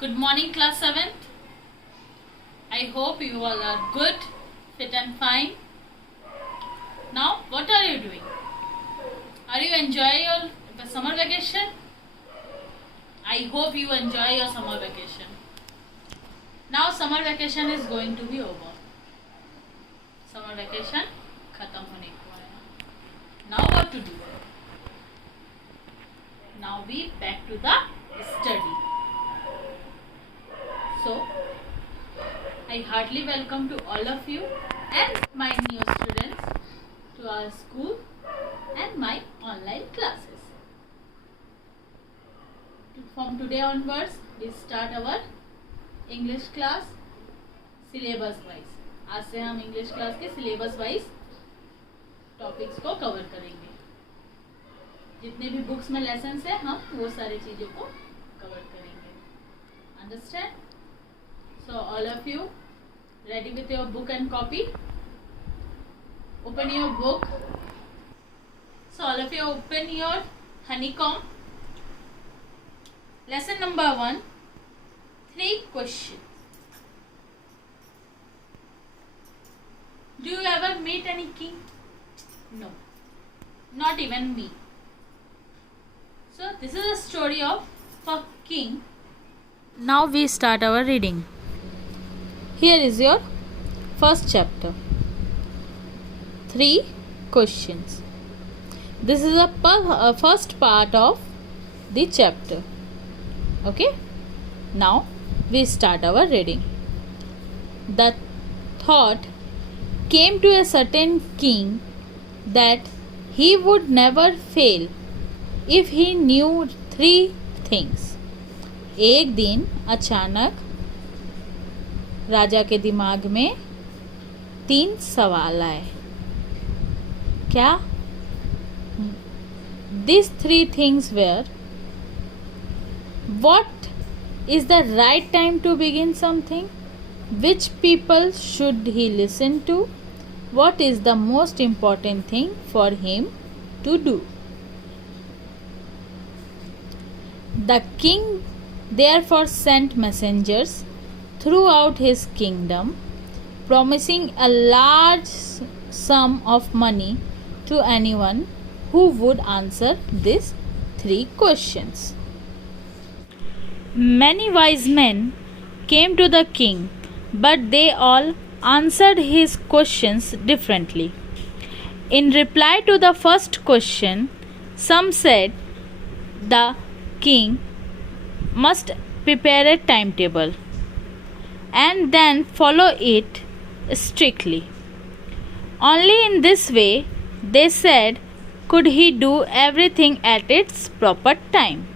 Good morning, class 7th. I hope you all are good, fit and fine. Now, what are you doing? Are you enjoying your summer vacation? I hope you enjoy your summer vacation. Now, summer vacation is going to be over. Summer vacation खत्म होने को आया. Now what to do? Now we back to the study. So, I heartily welcome to all of you and my new students to our school and my online classes. From today onwards, we start our English class syllabus wise. आज से हम English class के syllabus wise topics को cover करेंगे. जितने भी books में lessons है हम वो सारी चीजों को cover करेंगे. Understand? So all of you ready with your book and copy? Open your book. So all of you open your honeycomb. Lesson number 1. 3 questions. Do you ever meet any king? No. Not even me. So this is a story of a king. Now we start our reading. Here is your first chapter. 3 questions. This is a first part of the chapter. Okay? Now we start our reading. The thought came to a certain king that he would never fail if he knew 3 things. एक दिन अचानक राजा के दिमाग में 3 सवाल आए. क्या? These 3 things were: what is the right time to begin something? Which people should he listen to? What is the most important thing for him to do? The king therefore sent messengers throughout his kingdom, promising a large sum of money to anyone who would answer these 3 questions. Many wise men came to the king, but they all answered his questions differently. In reply to the first question, some said the king must prepare a timetable and then follow it strictly. Only in this way, they said, could he do everything at its proper time.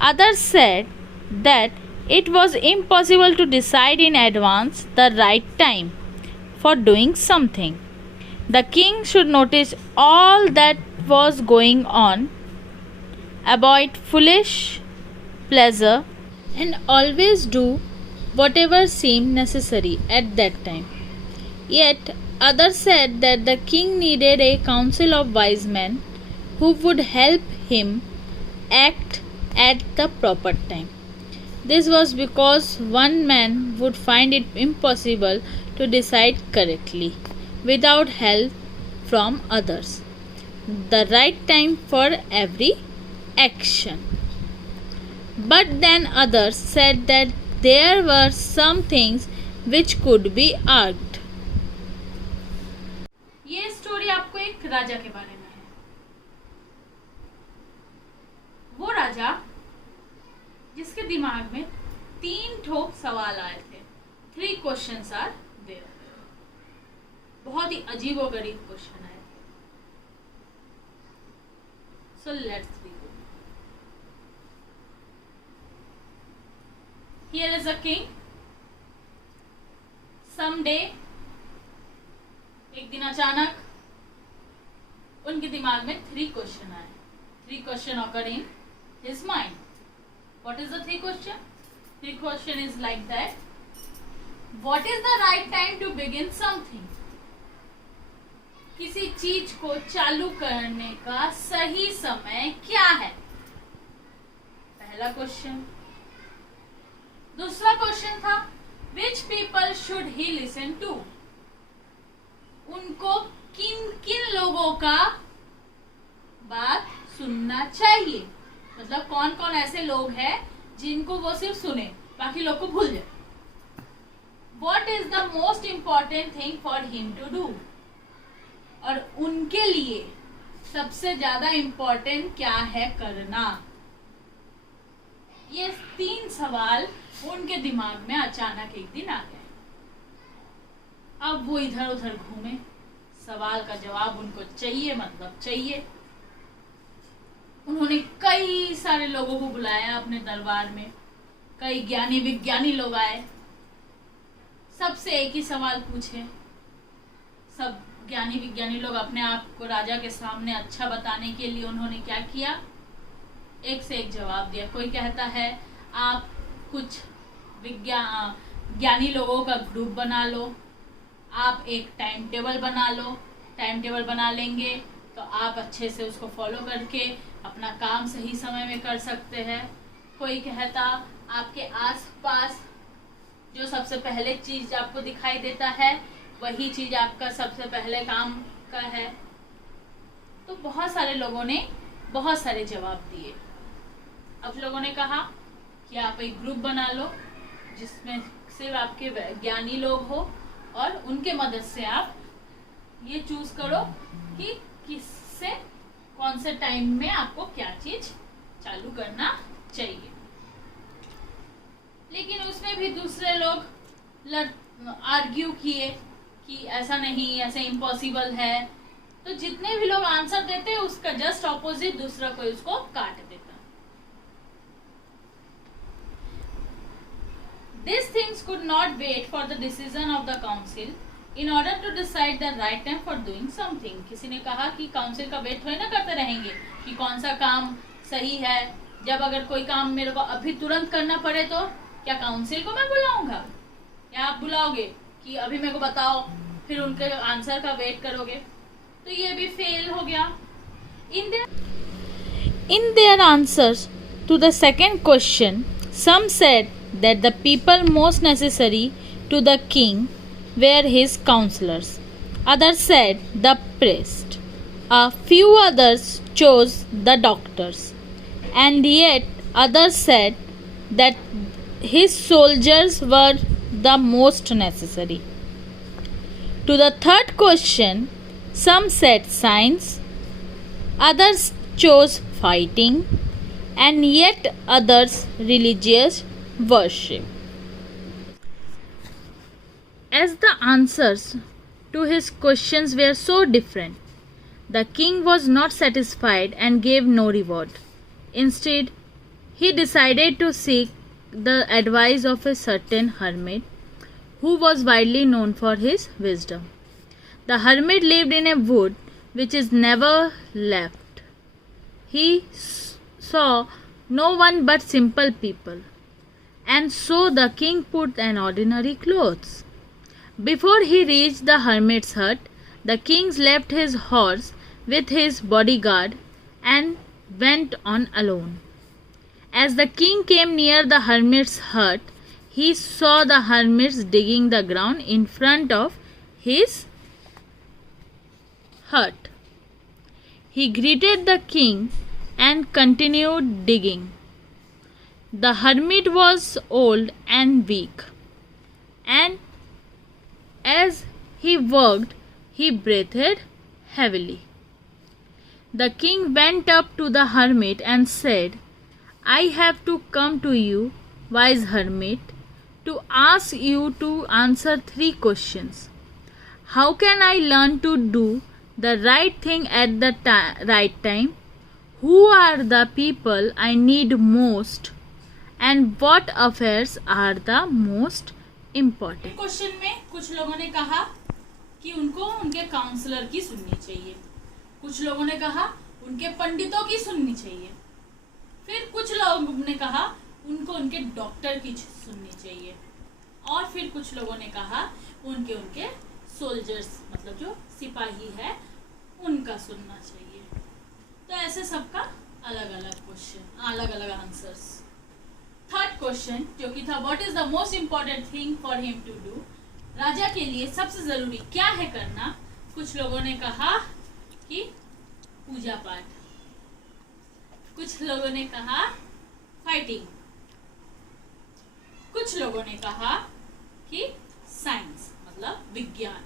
Others said that it was impossible to decide in advance the right time for doing something. The king should notice all that was going on, avoid foolish pleasure, and always do whatever seemed necessary at that time. Yet others said that the king needed a council of wise men who would help him act at the proper time. This was because one man would find it impossible to decide correctly without help from others. The right time for every action. But then others said that there were some things which could be argued. ये story आपको एक राजा के बारे में है. वो राजा जिसके दिमाग में 3 ठोक सवाल आए थे. 3 questions are there. बहुत ही अजीबोगरीब क्वेश्चन आए थे. So let's read. Here is a king. Someday, एक दिन अचानक उनके दिमाग में 3 क्वेश्चन आए. 3 question occur in his mind. What is the 3 question? 3 question is like that. What is the right time to begin something? किसी चीज को चालू करने का सही समय क्या है? पहला क्वेश्चन. दूसरा क्वेश्चन था which people should he listen to, उनको किन किन लोगों का बात सुनना चाहिए, मतलब कौन कौन ऐसे लोग हैं जिनको वो सिर्फ सुने बाकी लोग को भूल जाए। What is the most important thing for him to do, और उनके लिए सबसे ज्यादा इम्पोर्टेंट क्या है करना। ये 3 सवाल उनके दिमाग में अचानक एक दिन आ गए। अब वो इधर उधर घूमे, सवाल का जवाब उनको चाहिए, मतलब चाहिए। उन्होंने कई सारे लोगों को बुलाया अपने दरबार में, कई ज्ञानी विज्ञानी लोग आए, सबसे एक ही सवाल पूछे। सब ज्ञानी विज्ञानी लोग अपने आप को राजा के सामने अच्छा बताने के लिए उन्होंने क्या किया, एक से एक जवाब दिया। कोई कहता है आप कुछ ज्ञानी लोगों का ग्रुप बना लो, आप एक टाइम टेबल बना लो, टाइम टेबल बना लेंगे तो आप अच्छे से उसको फॉलो करके अपना काम सही समय में कर सकते हैं। कोई कहता आपके आसपास जो सबसे पहले चीज आपको दिखाई देता है वही चीज आपका सबसे पहले काम का है। तो बहुत सारे लोगों ने बहुत सारे जवाब दिए। अब लोगों ने कहा कि आप एक ग्रुप बना लो जिसमें सिर्फ आपके ज्ञानी लोग हो और उनके मदद से आप ये चूज करो कि किससे कौन से टाइम में आपको क्या चीज चालू करना चाहिए। लेकिन उसमें भी दूसरे लोग आर्ग्यू किए कि ऐसा नहीं, ऐसा इम्पॉसिबल है। तो जितने भी लोग आंसर देते उसका जस्ट ऑपोजिट दूसरा कोई उसको काट देता। These things could not wait for the decision of the council in order to decide the right time for doing something। किसी ने कहा कि काउंसिल का वेट थोड़ी ना करते रहेंगे कि कौन सा काम सही है। जब अगर कोई काम मेरे को अभी तुरंत करना पड़े तो क्या काउंसिल को मैं बुलाऊंगा, या आप बुलाओगे कि अभी मेरे को बताओ, फिर उनके आंसर का वेट करोगे। तो ये भी फेल हो गया। In their answers to the second question, some said that the people most necessary to the king were his counselors. Others said the priest. A few others chose the doctors. And yet others said that his soldiers were the most necessary. To the third question, some said science, others chose fighting, and yet others religious worship. As the answers to his questions were so different, the king was not satisfied and gave no reward. Instead, he decided to seek the advice of a certain hermit who was widely known for his wisdom. The hermit lived in a wood which is never left. He saw no one but simple people, and so the king put on ordinary clothes. Before he reached the hermit's hut, the king left his horse with his bodyguard and went on alone. As the king came near the hermit's hut, he saw the hermit digging the ground in front of his hut. He greeted the king and continued digging. The hermit was old and weak, and as he worked, he breathed heavily. The king went up to the hermit and said, I have to come to you, wise hermit, to ask you to answer 3 questions. How can I learn to do the right thing at the right time? Who are the people I need most? And what affairs are the most important? Question में कुछ लोगों ने कहा कि उनको उनके counsellor की सुननी चाहिए, कुछ लोगों ने कहा उनके पंडितों की सुननी चाहिए, फिर कुछ लोगों ने कहा उनको उनके डॉक्टर की सुननी चाहिए, और फिर कुछ लोगों ने कहा उनके सोल्जर्स मतलब जो सिपाही है उनका सुनना चाहिए। तो ऐसे सबका अलग अलग क्वेश्चन, अलग अलग आंसर्स। थर्ड क्वेश्चन जो कि था what is the most important thing for him to do, राजा के लिए सबसे जरूरी क्या है करना। कुछ लोगों ने कहा कि पूजा पाठ, कुछ लोगों ने कहा फाइटिंग, कुछ लोगों ने कहा कि साइंस मतलब विज्ञान।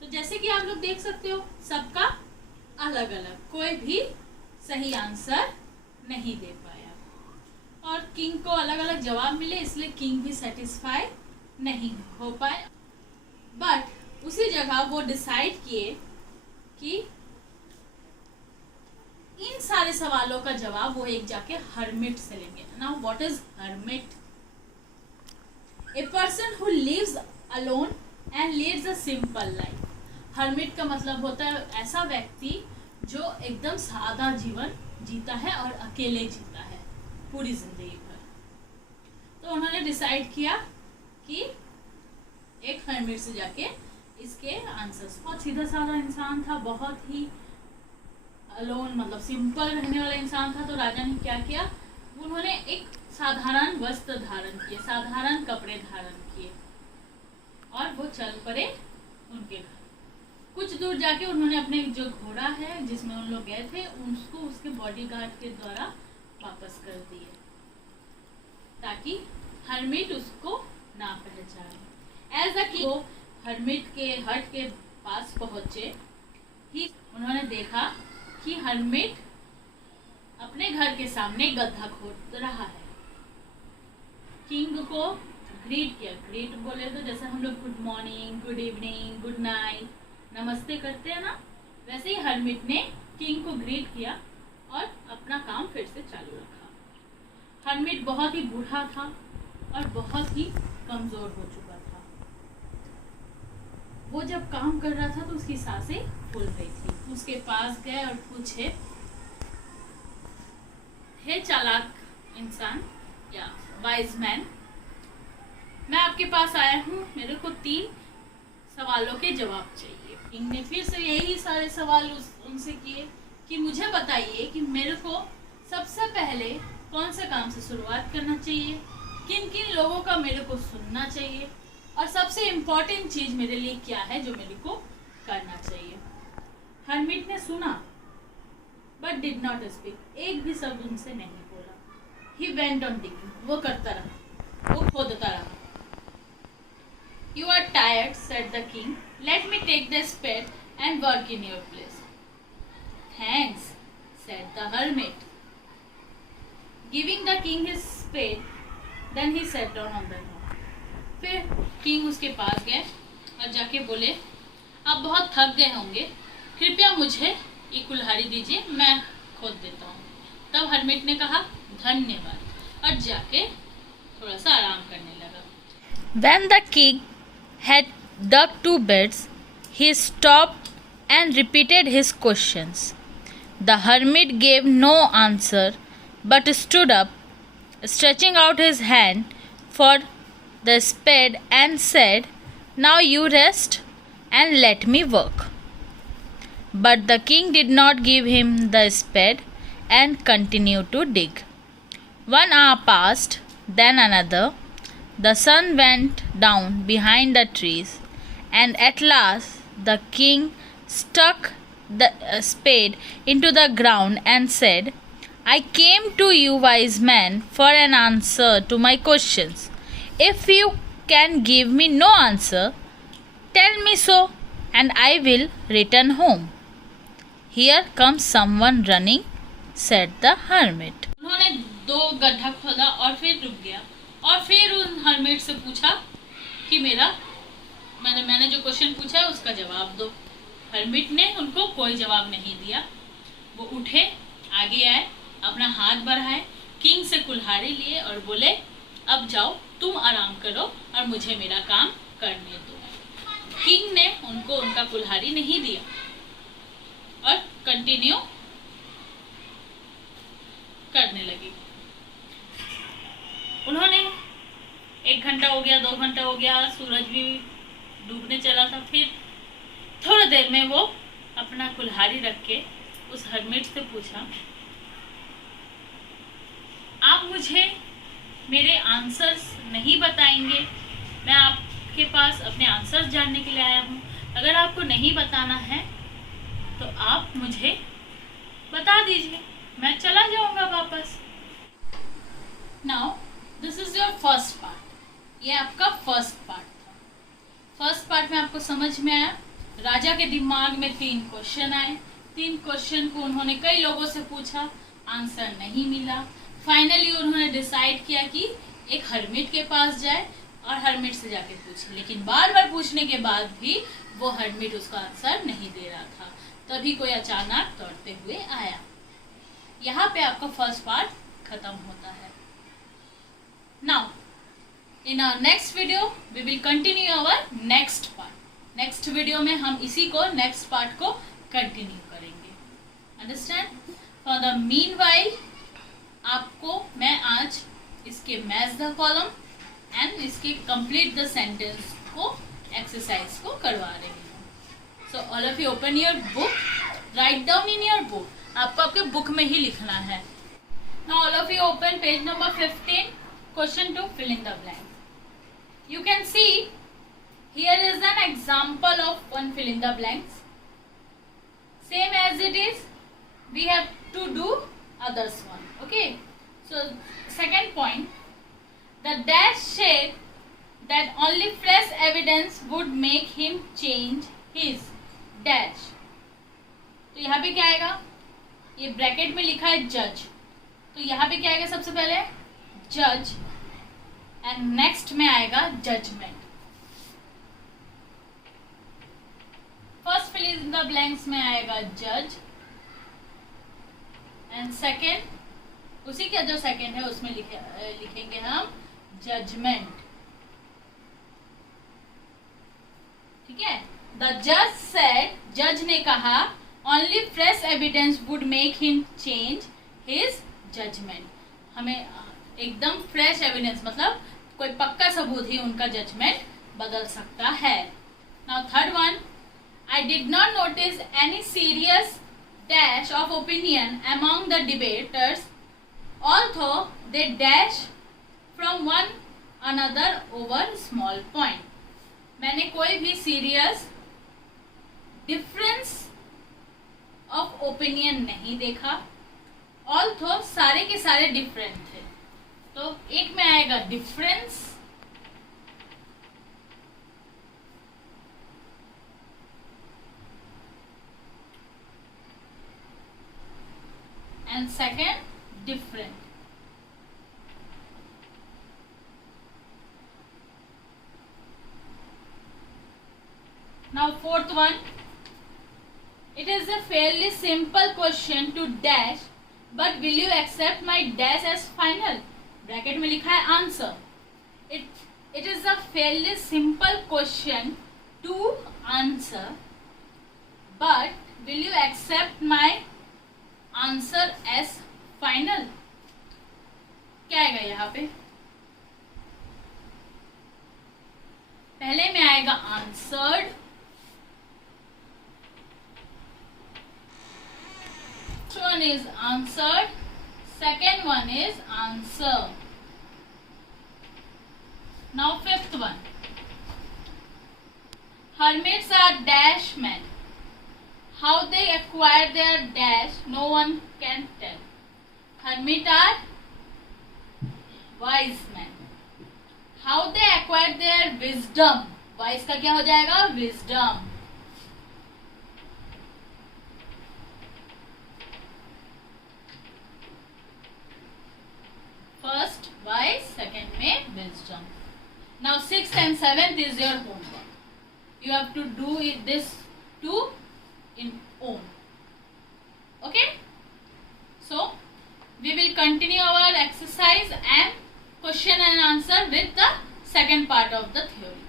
तो जैसे कि आप लोग देख सकते हो सबका अलग अलग, कोई भी सही आंसर नहीं दे पाया और किंग को अलग अलग जवाब मिले, इसलिए किंग भी सेटिस्फाई नहीं हो पाए। बट उसी जगह वो डिसाइड किए कि इन सारे सवालों का जवाब वो एक जाके हर्मिट से लेंगे। Now what is hermit? A person who lives alone and leads a simple life. Hermit का मतलब होता है ऐसा व्यक्ति जो एकदम सादा जीवन जीता है और अकेले जीता है पूरी जिंदगी भर। तो उन्होंने डिसाइड किया कि एक हर्मिट से जाके इसके आंसर्स, बहुत सीधा साधा इंसान था, बहुत ही अलोन मतलब सिंपल रहने वाला इंसान था। तो राजा ने क्या किया, उन्होंने एक साधारण वस्त्र धारण किए, साधारण कपड़े धारण किए और वो चल पड़े उनके घर। कुछ दूर जाके उन्होंने अपने जो घोड़ा है जिसमें उन लोग गए थे उसको उसके बॉडीगार्ड के द्वारा वापस कर दिए ताकि हर्मिट उसको ना पहचाने। एज अ किंग वो हर्मिट के हट के पास पहुंचे ही उन्होंने देखा कि हर्मिट अपने घर के सामने गड्ढा खोद रहा है। किंग को ग्रीट किया, ग्रीट बोले तो जैसे हम लोग good morning, good evening, good night, नमस्ते करते हैं ना, वैसे ही हर्मिट ने किंग को ग्रीट किया और अपना काम फिर से चालू रखा। हर्मिट बहुत ही बूढ़ा था और बहुत ही कमजोर हो चुका था। वो जब काम कर रहा था तो उसकी सांसें फूल रही थी। उसके पास गए और पूछे, हे चालाक इंसान या वाइज मैन, मैं आपके पास आया हूँ, मेरे को 3 सवालों के जवाब चाहिए। किंग ने फिर से यही सारे सवाल उनसे किए कि मुझे बताइए कि मेरे को सबसे पहले कौन से काम से शुरुआत करना चाहिए, किन किन लोगों का मेरे को सुनना चाहिए और सबसे इम्पोर्टेंट चीज मेरे लिए क्या है जो मेरे को करना चाहिए। हर्मिट ने सुना बट डिड नॉट स्पीक, एक भी शब्द उनसे नहीं बोला। ही वेंट ऑन डिगिंग, वो करता रहा, वो खोदता रहा। You are tired, said the king. Let me take the spade and work in your place. Thanks, said the hermit. Giving the king his spade, then he sat down on the ground. फिर king उसके पास गए और जाके बोले, आप बहुत थक गए होंगे, कृपया मुझे ये कुल्हाड़ी दीजिए, मैं खोद देता हूँ। तब हर्मिट ने कहा धन्यवाद और जाके थोड़ा सा आराम करने लगा। When the king had dug 2 beds, he stopped and repeated his questions. The hermit gave no answer but stood up, stretching out his hand for the spade and said, now you rest and let me work. But the king did not give him the spade and continued to dig. 1 hour passed, then another. The sun went down behind the trees, and at last the king stuck the spade into the ground and said, I came to you, wise man, for an answer to my questions. If you can give me no answer, tell me so, and I will return home. Here comes someone running, said the hermit. उन्होंने 2 गड्ढा खोदा और फिर रुक गया और फिर उन हर्मिट से पूछा कि मैंने जो क्वेश्चन पूछा है उसका जवाब दो। हर्मिट ने उनको कोई जवाब नहीं दिया। वो उठे, आगे आए, अपना हाथ बढ़ाए, किंग से कुल्हाड़ी लिए और बोले, अब जाओ, तुम आराम करो और मुझे मेरा काम करने दो। किंग ने उनको उनका कुल्हाड़ी नहीं दिया और कंटिन्यू करने लगी। उन्होंने 1 घंटा हो गया, 2 घंटा हो गया, सूरज भी डूबने चला था। फिर थोड़ी देर में वो अपना कुल्हाड़ी रख के उस हर्मिट से पूछा, आप मुझे मेरे आंसर्स नहीं बताएंगे। मैं आपके पास अपने आंसर्स जानने के लिए आया हूँ। अगर आपको नहीं बताना है तो आप मुझे बता दीजिए, मैं चला जाऊँगा वापस। Now this is your first part. ये आपका फर्स्ट पार्ट था। फर्स्ट पार्ट में आपको समझ में आया। राजा के दिमाग में 3 क्वेश्चन आए। 3 क्वेश्चन को उन्होंने कई लोगों से पूछा, आंसर नहीं मिला। फाइनली उन्होंने डिसाइड किया कि एक हर्मिट के पास जाए और हर्मिट से जाके पूछे, लेकिन बार बार पूछने के बाद भी वो हर्मिट उसका आंसर नहीं दे रहा था। तभी कोई अचानक दौड़ते हुए आया। यहाँ पे आपका फर्स्ट पार्ट खत्म होता है। Now in our next video we will continue our next part. Next video में हम इसी को नेक्स्ट पार्ट को कंटिन्यू करेंगे। अंडरस्टैंड? फॉर द मीनवाइल आपको मैं आज इसके मैच द कॉलम एंड इसके कंप्लीट द सेंटेंस को एक्सरसाइज को करवा रही हूँ। So all of you open your book, write down in your book. आपको आपके बुक में ही लिखना है। Now all of you open page number 15, question 2, fill in the blank. You can see here is an example of one fill in the blanks. Same as it is, we have to do others one. Okay. So second point, the dash said that only fresh evidence would make him change his dash. तो यहाँ पे क्या आएगा? ये bracket में लिखा है जज, तो यहाँ पे क्या आएगा? सबसे पहले जज एंड नेक्स्ट में आएगा judgement. First fill in the blanks में आएगा जज एंड सेकेंड, उसी का जो सेकेंड है उसमें लिखेंगे हम जजमेंट। ठीक है? द जज सेड, जज ने कहा, only fresh evidence would make him change his judgement. हमें एकदम फ्रेश एविडेंस मतलब कोई पक्का सबूत ही उनका जजमेंट बदल सकता है। Now third one, I did not notice any serious dash of opinion among the debaters, although they dash from one another over small point. मैंने कोई भी सीरियस डिफरेंस ऑफ ओपिनियन नहीं देखा, although सारे के सारे डिफरेंट थे। तो एक में आएगा difference and second different. Now fourth one, it is a fairly simple question to dash, but will you accept my dash as final? Bracket में लिखा है answer. It is a fairly simple question to answer, but will you accept my answer S final? क्या आएगा यहाँ पे? पहले में आएगा answered, one is answered, second one is answer. Now fifth one, hermits are dash men. How they acquire their dash, no one can tell. Hermit are wise men. How they acquire their wisdom, wise का क्या हो जाएगा? Wisdom. First wise, second में wisdom. Now sixth and seventh is your homework. You have to do this too in own. Okay, so we will continue our exercise and question and answer with the second part of the theory.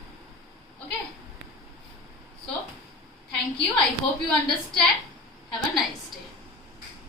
Okay, so thank you. I hope you understand. Have a nice day.